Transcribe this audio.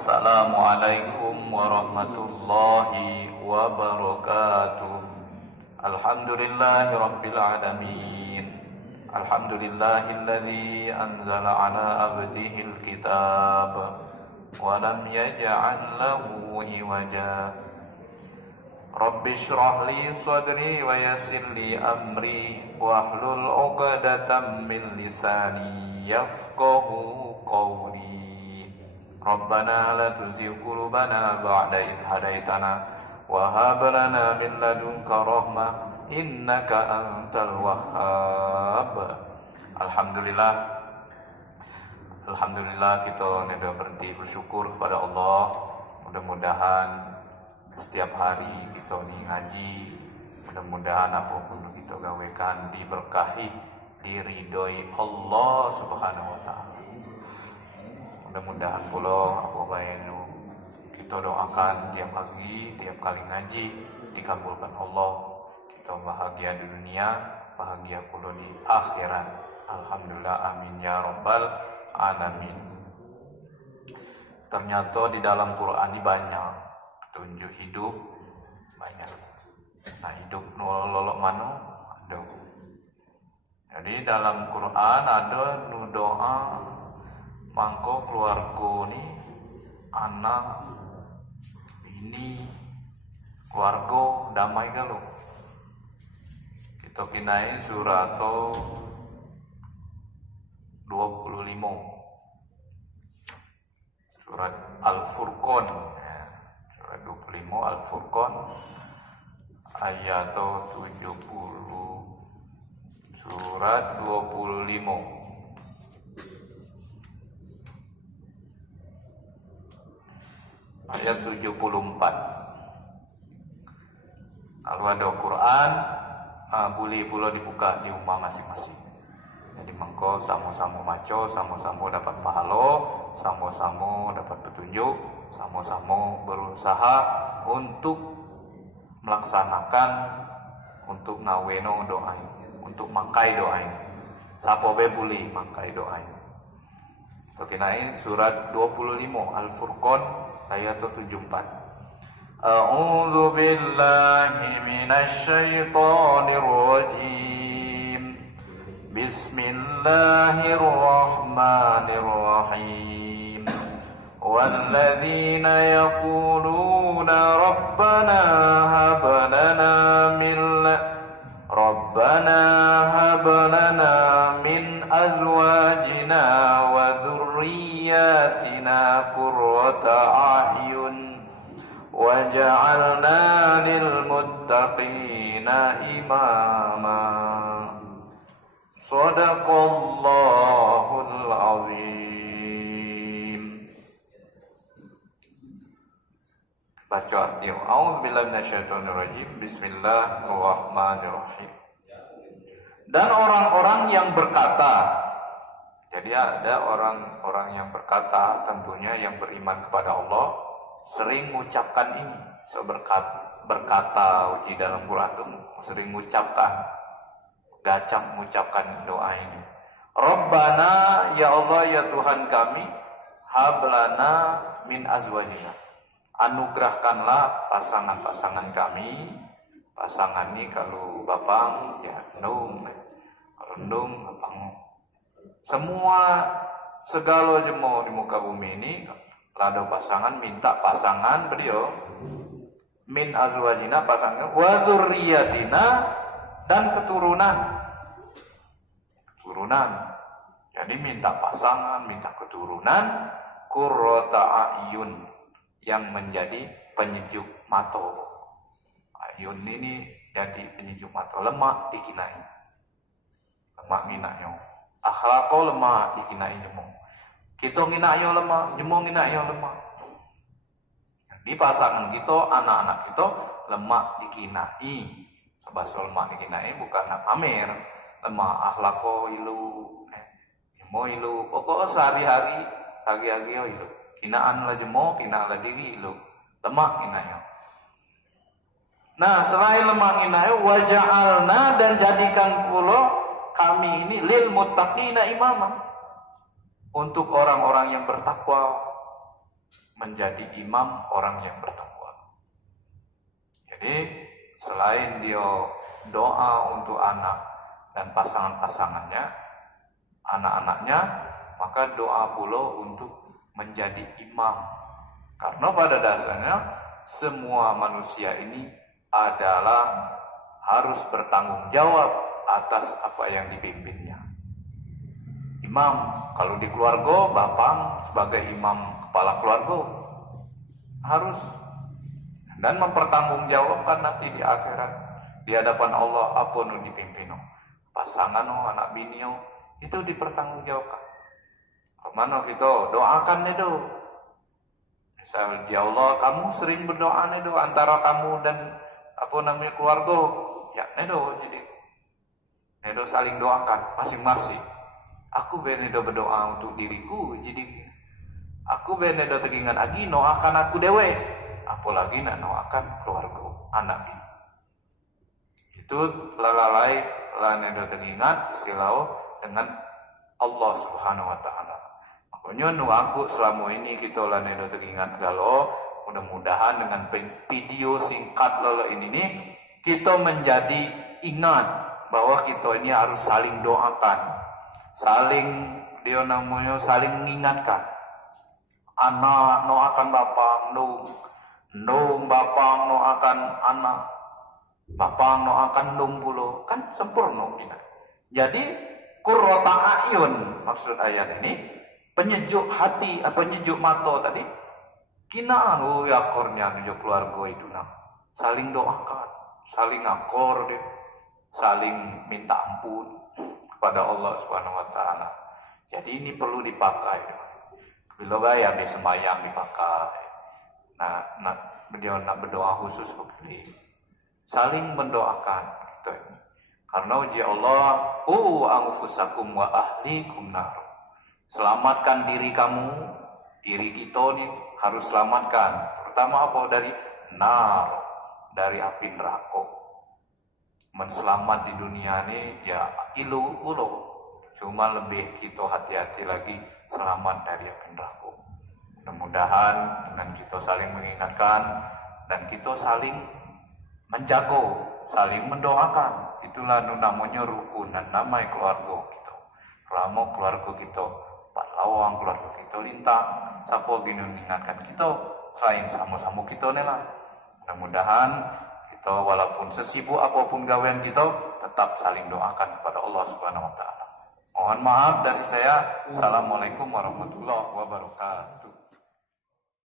Assalamualaikum warahmatullahi wabarakatuh. Alhamdulillahi rabbil alamin. Alhamdulillahilladzi anzala ala abdihil kitab wa lam yaj'al lahu iwaja. Rabbi shrah li sadri wa yassir li amri wahlul 'uqdatam min lisani yafqahu qawli. Rabbana la tuzigh qulubana ba'da idh hadaitana wa hab lana min ladunka rahmah innaka antal wahhab. Alhamdulillah kita sudah berhenti bersyukur kepada Allah. Mudah-mudahan setiap hari kita ni ngaji, mudah-mudahan apapun kita gawekan diberkahi, diridhoi Allah Subhanahu wa taala. Mudah-mudahan pula apa baik kita doakan tiap pagi, tiap kali ngaji dikabulkan Allah. Kita bahagia di dunia, bahagia pula di akhirat. Alhamdulillah, amin ya rabbal alamin. Ternyata di dalam Quran ini banyak petunjuk hidup, banyak. Nah, hidup lolok mana? Ada. Jadi dalam Quran ada doa mangko keluarga ni anak bini keluarga damai kalau kita kinai surat 25 surat Al-Furqan, surat 25 Al-Furqan ayat 70, surat 25 ayat 74. Kalau ada Quran, boleh pula dibuka di rumah masing-masing. Jadi mengko sama-sama maco, sama-sama dapat pahala, sama-sama dapat petunjuk, sama-sama berusaha untuk melaksanakan, untuk ngaweno doa, untuk makai doa. Siapa boleh makai doa. Tokinai surat 25 Al-Furqan ayat 74. A'udzu billahi minasy syaithanir rajim. Bismillahirrahmanirrahim. Walladzina yaquluna rabbana hab lana min azwajina wa dzurriyyatina qurrata a'yun waj'alna lil muttaqina imama. Shadaqallahul azim. Baca ya. A'udzubillahi minasyaitonir rajim. Bismillahirrahmanirrahim. Dan orang-orang yang berkata, jadi ada orang-orang yang berkata, tentunya yang beriman kepada Allah sering mengucapkan ini. Berkata uji dalam Quran itu sering mengucapkan, gacap mengucapkan doa ini. Rabbana, ya Allah ya Tuhan kami, hablana min azwajina. Anugerahkanlah pasangan-pasangan kami. Pasangan ini kalau bapang ya nung, kalau nung bapang. Semua segala jemo di muka bumi ini ada pasangan, minta pasangan beliau min azwajina, pasangan wa dzurriyyatina, dan keturunan. Jadi minta pasangan, minta keturunan, qurrata a'yun, yang menjadi penyejuk mata. Ayun ini jadi penyejuk mata. Lemak dikinai, lemak nginaknya. Akhlako lemak dikinai jemo. Kita nginaknya lemak, jemo nginaknya lemak. Di pasangan kita, anak-anak kita lemak dikinai. Bahasa lemak dikinai bukan nak pamer. Lemak akhlako ilu, jemo ilu. Pokok sehari-hari ilu. Kinaan lah jemo, kinaan lah diri ilu. Lemak kinaknya. Nah, selain lemak inayu, waja'alna, dan jadikan pula kami ini lil muttaqina imama, untuk orang-orang yang bertakwa, menjadi imam orang yang bertakwa. Jadi selain dia doa untuk anak dan pasangan-pasangannya, anak-anaknya, maka doa pula untuk menjadi imam. Karena pada dasarnya semua manusia ini adalah harus bertanggung jawab atas apa yang dipimpinnya. Imam, kalau di keluarga, bapak sebagai imam kepala keluarga harus dan mempertanggungjawabkan nanti di akhirat di hadapan Allah apa yang dipimpin pasangan anak bini itu dipertanggungjawabkan. Kemana kita doakan itu, misal ya Allah kamu sering berdoa itu antara kamu dan keluarga, ya itu jadi itu saling doakan masing-masing. Aku benedo berdoa untuk diriku, jadi aku benedo tegingan lagi doakan aku dewe, apalagi nak doakan keluarga anak ini. Itu lalai lanedo tegingat istilah dengan Allah Subhanahu Wa Taala. Makanya nu aku selama ini kita lanedo tegingat galau, mudah-mudahan dengan video singkat lolo ini nih kita menjadi ingat bahwa kita ini harus saling doakan. Saling mengingatkan. Anak doakan bapak, nung bapak doakan anak, bapak doakan nung pula, kan sempurna kita. Jadi qurrata a'yun maksud ayat ini penyejuk hati, penyejuk mata tadi. Kina akornya tujuh keluarga itu saling doakan, saling akor deh, saling minta ampun pada Allah Subhanahu Wa Taala. Jadi ini perlu dipakai. Bila bayar di sembahyang dipakai. Dia nak berdoa khusus begini. Saling mendoakan gitu. Karena uji Allah, anfusakum wa ahlikum nar. Selamatkan diri kamu, diri kita nih harus selamatkan. Pertama apa? Dari nar, dari api neraka. Menselamat di dunia ini ya ilu ulo, cuma lebih kita hati-hati lagi selamat dari api neraka. Mudah-mudahan dengan kita saling mengingatkan dan kita saling menjaga, saling mendoakan, itulah namanya rukun dan namanya keluarga kita. Selama keluarga kita Pak Lawang, keluarga kita lintang, siapa gini mengingatkan kita, selain sama-sama kita nih lah. Mudah-mudahan kita walaupun sesibuk apapun gawean kita tetap saling doakan kepada Allah Subhanahu Wa Taala. Mohon maaf dari saya. Assalamualaikum warahmatullahi wabarakatuh.